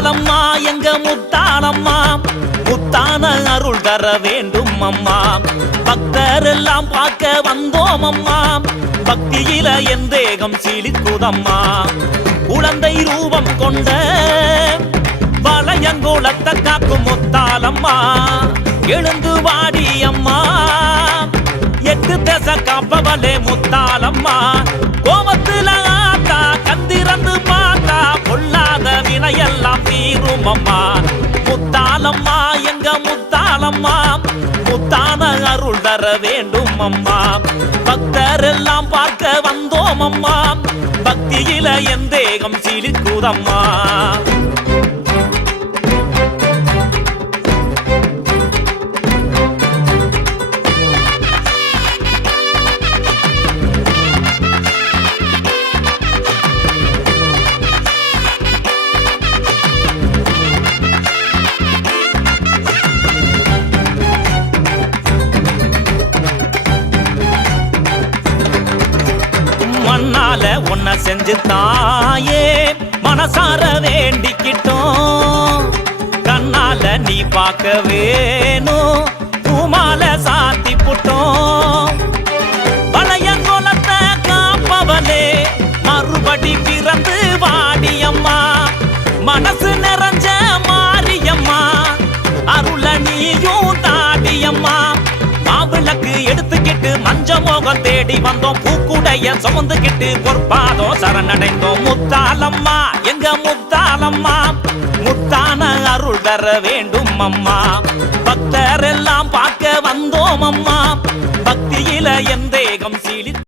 முத்தாலம்மா எங்க முத்தாலம்மா முத்தான அருள் தர வேண்டும் அம்மா பக்தர் எல்லாம் பார்க்க வந்தோம் அம்மா பக்தியில என் தேகம் சீலிக்குதம்மா குழந்தை ரூபம் கொண்ட வளையங்கோலத்தை காக்கும் முத்தாலம்மா எழுந்து வாடி அம்மா எட்டு தசை காப்பவளே முத்தாலம்மா கோபத்துல ஆத்தா கந்திரந்து பார்த்தா பொல்லாத வினையெல்லாம் தீரும் அம்மா முத்தாலம்மா எங்க முத்தாலம்மா முத்தான அருள் தர வேண்டும் அம்மா பக்தர் எல்லாம் பார்க்க வந்தோம் அம்மா பக்தியில என் தேகம் சீலிக்குதம்மா மண்ணால ஒன்ன செஞ்சு தாயே மனசார வேண்டிக்கிட்டோம் கண்ணால நீ பார்க்க வேணும் பூமால சாத்தி புட்டோம் வளையங்கோலத்தை காப்பவனே மறுபடி பிறந்து வாடியம்மா மனசு நிறைஞ்ச மாரியம்மா அருள நீயும் தாடியம்மா மாவிளக்கு எடுத்துக்கிட்டு மஞ்ச மோகம் தேடி வந்தோம் பூக்குடைய சுமந்துக்கிட்டு பொற்பாதம் சரணடைந்தோம் முத்தாலம்மா எங்க முத்தாலம்மா முத்தான அருள் தர வேண்டும் அம்மா பக்தர் எல்லாம் பார்க்க வந்தோம் அம்மா பக்தியில என் தேகம்